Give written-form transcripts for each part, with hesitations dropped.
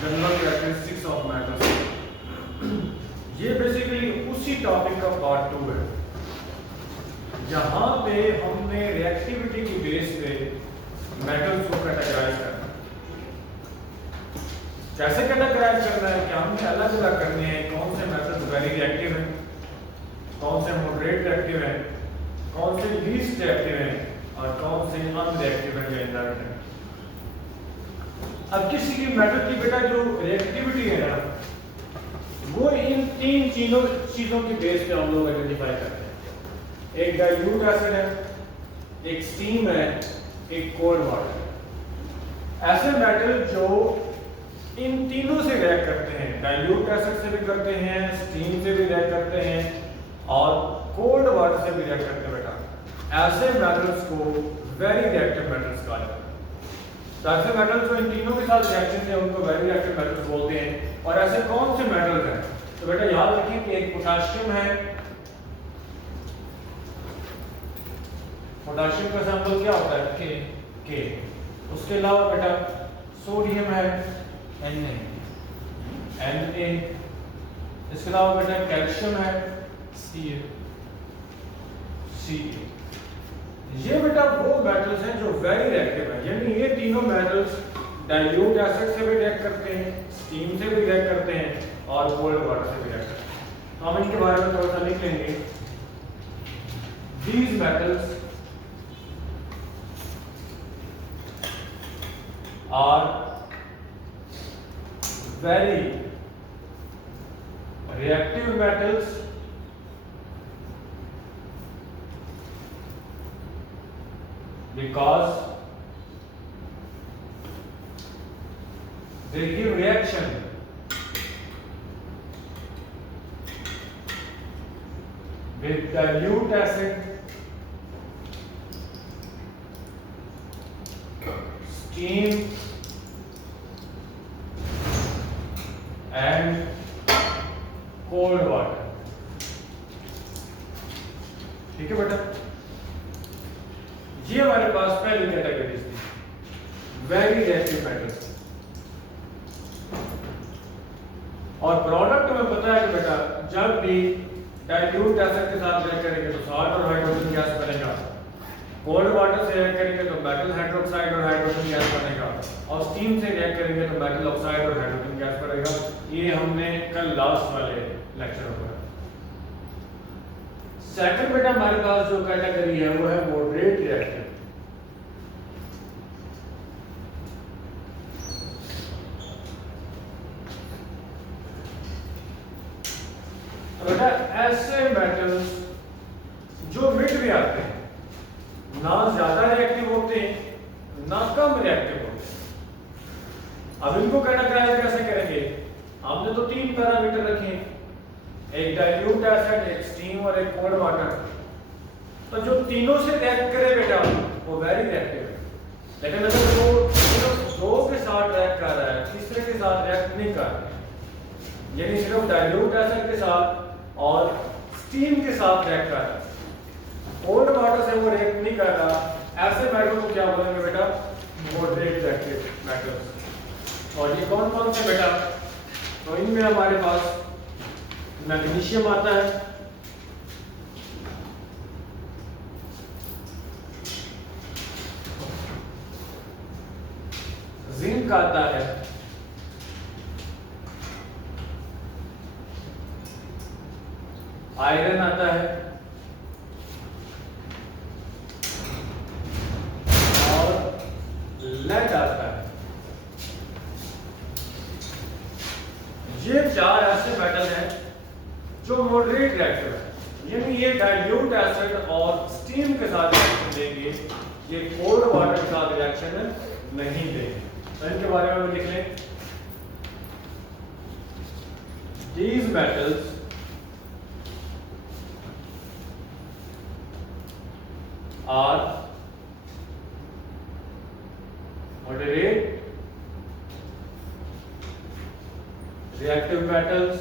General characteristics of metals. ये basically उसी topic का पार्ट 2 है जहां पे हमने रिएक्टिविटी की बेस पे मेटल्स को कैटेगराइज करना। कैसे कैटेगराइज करना है कि हमने अलग अलग करने हैं कौन से मेटल्स वेरी रिएक्टिव हैं, कौन से मॉडरेट रिएक्टिव हैं, कौन से लीस्ट रिएक्टिव हैं और कौन से अनरिएक्टिव हैं या इनर्ट हैं। अब किसी की मेटल की बेटा जो रिएक्टिविटी है ना वो इन तीन चीजों की बेस पे हम लोग आइडेंटिफाई करते हैं। एक डाइल्यूट एसिड है, एक स्टीम है, एक कोल्ड वाटर है। ऐसे मेटल जो इन तीनों से रिएक्ट करते हैं, डाइल्यूट एसिड से भी करते हैं, स्टीम से भी रिएक्ट करते हैं और कोल्ड वाटर से भी रिएक्ट करते हैं बेटा, ऐसे मेटल्स को वेरी रिएक्टिव मेटल्स कहा जाता है। तो ऐसे मेटल्स जो इन तीनों के साथ रिएक्शन है उनको वेरी रिएक्टिव मेटल्स बोलते हैं। और ऐसे कौन से मेटल्स हैं तो बेटा याद रखिए कि एक पोटेशियम है, पोटेशियम का सैंपल क्या होता है के। उसके अलावा बेटा सोडियम है Na। इसके अलावा बेटा कैल्शियम है Ca। ये बेटा वो मेटल्स हैं जो वेरी रिएक्टिव है, यानी ये तीनों मेटल्स डाइल्यूट एसिड से भी रिएक्ट करते हैं, स्टीम से भी रिएक्ट करते हैं और कोल्ड वाटर से भी रिएक्ट करते हैं। हम इनके बारे में थोड़ा सा लिख लेंगे। These metals are very reactive metals because they give reaction with dilute acid, steam and cold water। ठीक है बेटा, ये हमारे पास पहली कैटेगरीज थी, वेरी रिएक्टिव मेटल्स। और प्रोडक्ट में पता है कि बेटा जब भी डाइल्यूट एसिड के साथ रिएक्ट करेंगे तो सॉल्ट और हाइड्रोजन गैस बनेगा, कोल्ड वाटर से रिएक्ट करेंगे तो मेटल हाइड्रोक्साइड और हाइड्रोजन गैस बनेगा, और स्टीम से रिएक्ट करेंगे तो मेटल ऑक्साइड और हाइड्रोजन गैस बनेगा। ये हमने कल लास्ट वाले लेक्चर में पढ़ा। सेकंड बेटा हमारे पास जो कैटेगरी है वो है मॉडरेट रिएक्टिव। बेटा ऐसे मेटल्स जो मिड में आते हैं, ना ज्यादा रिएक्टिव होते हैं ना कम रिएक्टिव होते हैं। अब इनको कैटेगराइज कैसे करेंगे? हमने तो तीन पैरामीटर रखे हैं, एक डाइल्यूट एसिड, एक स्टीम और एक कोल्ड वाटर। तो जो तीनों से रिएक्ट करे बेटा वो वेरी रिएक्टिव है। लेकिन अगर वो सिर्फ दो के साथ रिएक्ट कर रहा है, तीसरे के साथ रिएक्ट नहीं कर रहा है, यानी सिर्फ डाइल्यूट एसिड के साथ और स्टीम के साथ रिएक्ट कर रहा है, कोल्ड वाटर से वो रिएक्ट नहीं कर रहा, ऐसे मेटल को क्या बोलेंगे बेटा? Moderate reactive metals. और ये कौन कौन से बेटा? तो इनमें हमारे पास मैग्नीशियम आता है, जिंक आता है, आयरन आता है और लेड आता है। ये चार ऐसे मेटल हैं जो मॉडरेट रिएक्टिव है, यानी ये डाइल्यूट एसिड और स्टीम के साथ रिएक्शन देंगे, ये कोल्ड वाटर के साथ रिएक्शन नहीं देंगे। तो इनके बारे में लिख लें। These metals are moderate reactive metals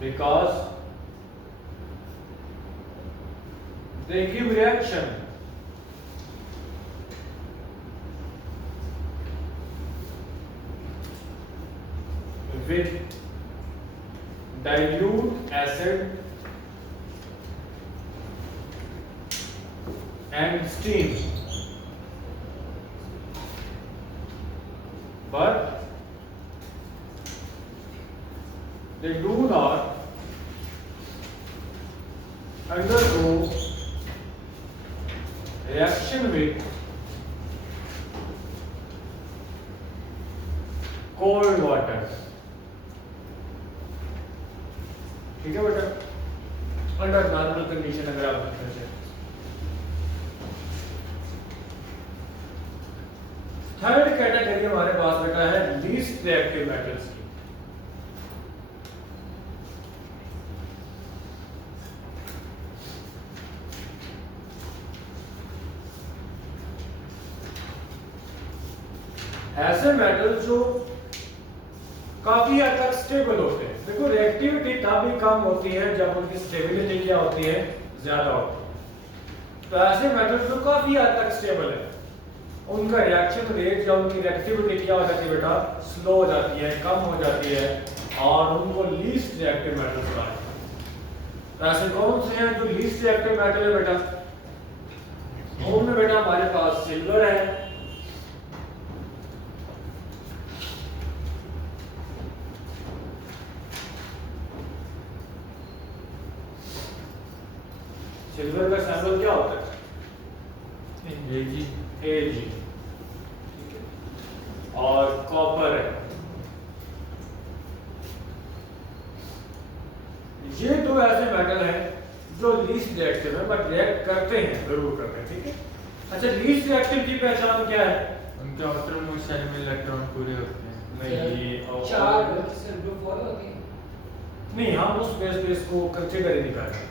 because they give reaction with dilute acid and steam, but they do not undergo reaction with cold water. ठीक है बेटा, अंडर नॉर्मल कंडीशन अगर आप देखें। थर्ड कैटेगरी हमारे पास बेटा है लीस्ट रिएक्टिव मेटल्स की। ऐसे मेटल जो काफी हद तक स्टेबल होते हैं। देखो रिएक्टिविटी तभी कम होती है जब उनकी स्टेबिलिटी क्या होती है, ज्यादा होती है। तो ऐसे मेटल जो काफी हद तक स्टेबल है, उनका रिएक्शन रेट या उनकी रिएक्टिविटी क्या हो जाती है बेटा, स्लो हो जाती है, कम हो जाती है, और उनको लीस्ट रिएक्टिव मेटल्स कहा जाता है। तो ऐसे कौन से हैं जो लीस्ट रिएक्टिव मेटल है बेटा? उनमें बेटा हमारे पास सिल्वर है, सिल्वर का सैंपल क्या होता है? Ag, ठीक है, और कॉपर है। ये दो ऐसे मेटल हैं जो लीस्ट रिएक्टिव है, बट रिएक्ट करते हैं, जरूर करते हैं, ठीक है। अच्छा, लीस्ट रिएक्टिव की पहचान क्या है? उनके आउटरमोस्ट शेल में इलेक्ट्रॉन पूरे होते हैं। नहीं, चार ग्रुप और होते हैं। नहीं, हम उस बेस पे इसको कंसीडर ही नहीं कर रहे,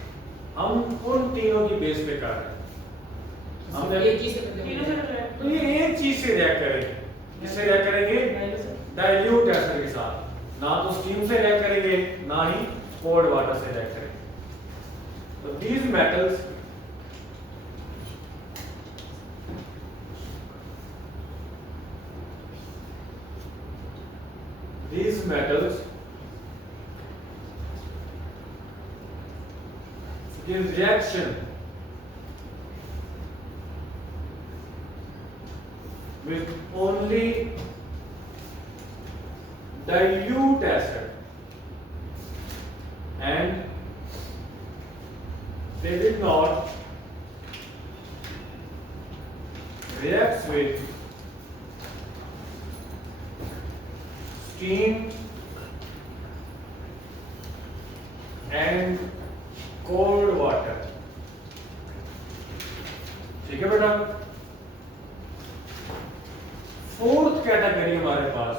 हम उन तीनों की बेस पे कर रहे हैं। हमने एक चीज से तो ये एक चीज से रिएक्ट करेंगे, किससे रिएक्ट करेंगे? डाइल्यूट एसिड के साथ। ना तो स्टीम से रिएक्ट करेंगे, ना ही कोल्ड वाटर से रिएक्ट करेंगे। तो these metals give reaction with only dilute acid, and they did not react with steam and cold water। ठीक है बेटा। फोर्थ कैटेगरी हमारे पास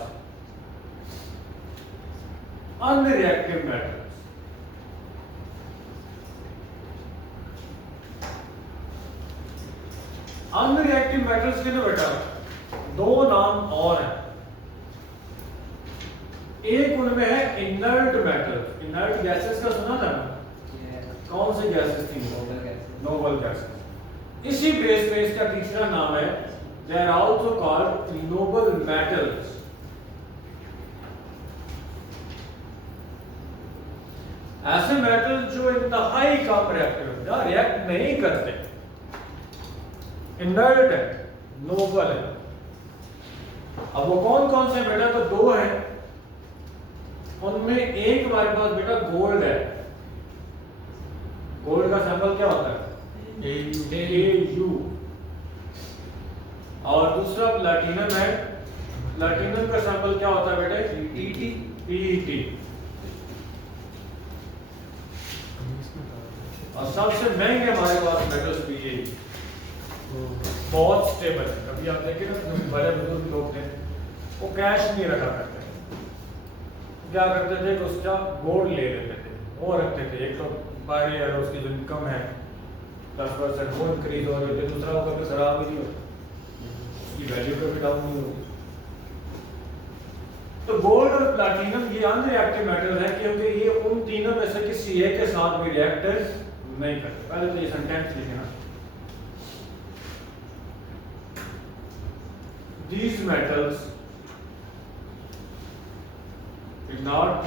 अनरिएक्टिव मेटल्स। अनरिएक्टिव मेटल्स के ना बेटा दो नाम और हैं। एक उनमें है इनर्ट मेटल। इनर्ट गैसेस का सुना था ना? कौन सी गैसेस थी? Noble gases. इसी बेस पे इसका तीसरा नाम है, they are also called noble metals। ऐसे मेटल जो इंतहाई कम रिएक्टिव या रिएक्ट नहीं करते, इनर्ट है, नोबल है। अब वो कौन कौन से बेटा? तो दो हैं, उनमें एक हमारे पास बेटा गोल्ड है। गोल्ड का सैंपल क्या होता है? AU। और दूसरा प्लैटिनम है। प्लैटिनम का सैंपल क्या होता है बेटे? PET। और सबसे महंगे हमारे पास मेटल्स भी ये बहुत स्टेबल है। कभी आप देखें ना, जो बड़े बुजुर्ग लोग थे वो कैश नहीं रखा करते, क्या करते थे कि उसका गोल्ड ले लेते थे, वो रखते थे। एक तो बाहर यार उसकी जो इनकम है 10% वो इंक्रीज हो रही है, दूसरा वो कभी खराब ही नहीं होता, उसकी वैल्यू कभी डाउन नहीं होती। तो गोल्ड और प्लैटिनम ये अनरिएक्टिव मेटल है, क्योंकि ये उन तीनों में से किसी एक के साथ भी रिएक्ट नहीं करते। पहले तो ये सेंटेंस लिखना, these metals not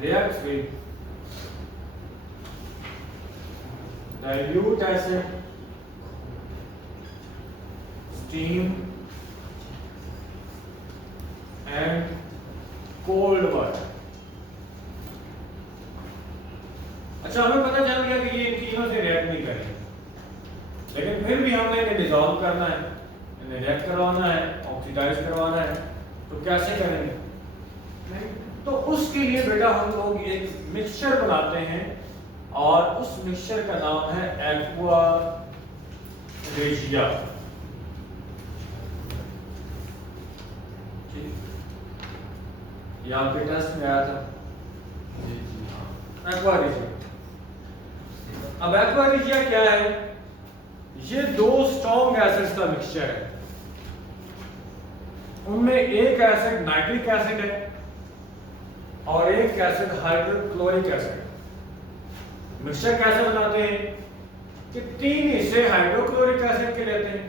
react with dilute acid, steam and cold water। अच्छा, हमें पता चल गया कि ये तीनों से रिएक्ट नहीं करेंगे, लेकिन फिर भी हमने इन्हें डिसॉल्व करना है, इन्हें रिएक्ट करवाना है, ऑक्सीडाइज करवाना है, तो कैसे करेंगे? तो उसके लिए बेटा हम लोग एक मिक्सचर बनाते हैं और उस मिक्सचर का नाम है एक्वा रेजिया। ये आपके टेस्ट में आया था, जी जी हाँ। Aqua regia. अब एक्वा रेजिया क्या है? ये दो स्ट्रॉन्ग एसिड्स का मिक्सचर है। उनमें एक एसिड नाइट्रिक एसिड है और एक एसिड हाइड्रोक्लोरिक एसिड। मिक्सचर कैसे बनाते हैं कि 3 हिस्से हाइड्रोक्लोरिक एसिड के लेते हैं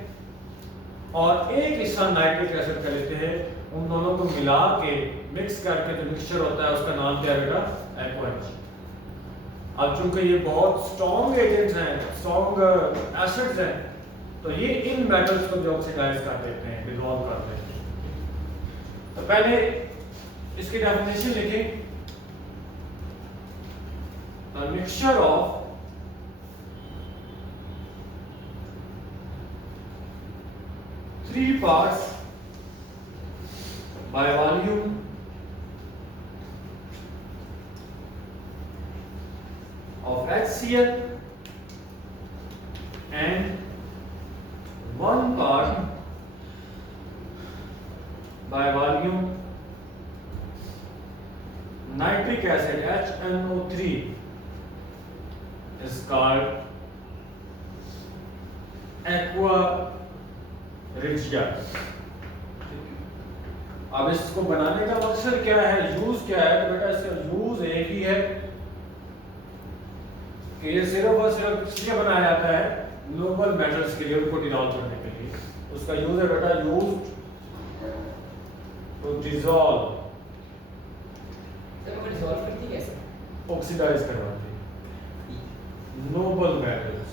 और 1 हिस्सा नाइट्रिक एसिड का लेते हैं। उन दोनों को मिला के मिक्स करके जो मिक्सचर होता है उसका नाम क्या है बेटा? Aqua regia. अब चूंकि ये बहुत स्ट्रॉन्ग एजेंट्स हैं, स्ट्रॉन्ग एसिड्स हैं, तो ये इन मेटल्स को जो ऑक्सीडाइज कर देते हैं, डिसॉल्व कर देते हैं। तो पहले इसकी डेफिनेशन लिखें। The mixture of three parts by volume of HCl and 1 part by volume nitric acid HNO3 is called aqua regia। अब इसको बनाने का मकसद क्या है, यूज क्या है? तो बेटा इसका यूज एक ही है कि ये सिर्फ और सिर्फ इसलिए बनाया जाता है नोबल मेटल्स के लिए, उनको डिसॉल्व करने के लिए। उसका यूज है बेटा, यूज टू डिसॉल्व, डिसॉल्व करती कैसे? ऑक्सीडाइज करवाते हैं नोबल मेटल्स।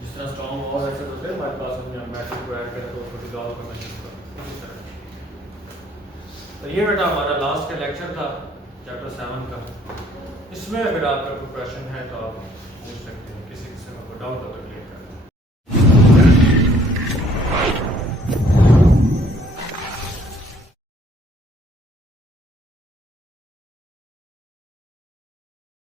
जिस तरह स्ट्रॉन्ग और एसिड होते हैं, हमारे पास में हम मेटल को ऐड करें तो उसको डिसॉल्व करना शुरू करते हैं इस तरह। तो ये बेटा हमारा लास्ट का लेक्चर था चैप्टर 7 का। इसमें अगर आपका कोई क्वेश्चन है तो आप पूछ सकते हैं, किसी किस्म का कोई डाउट हो तो क्लियर करें।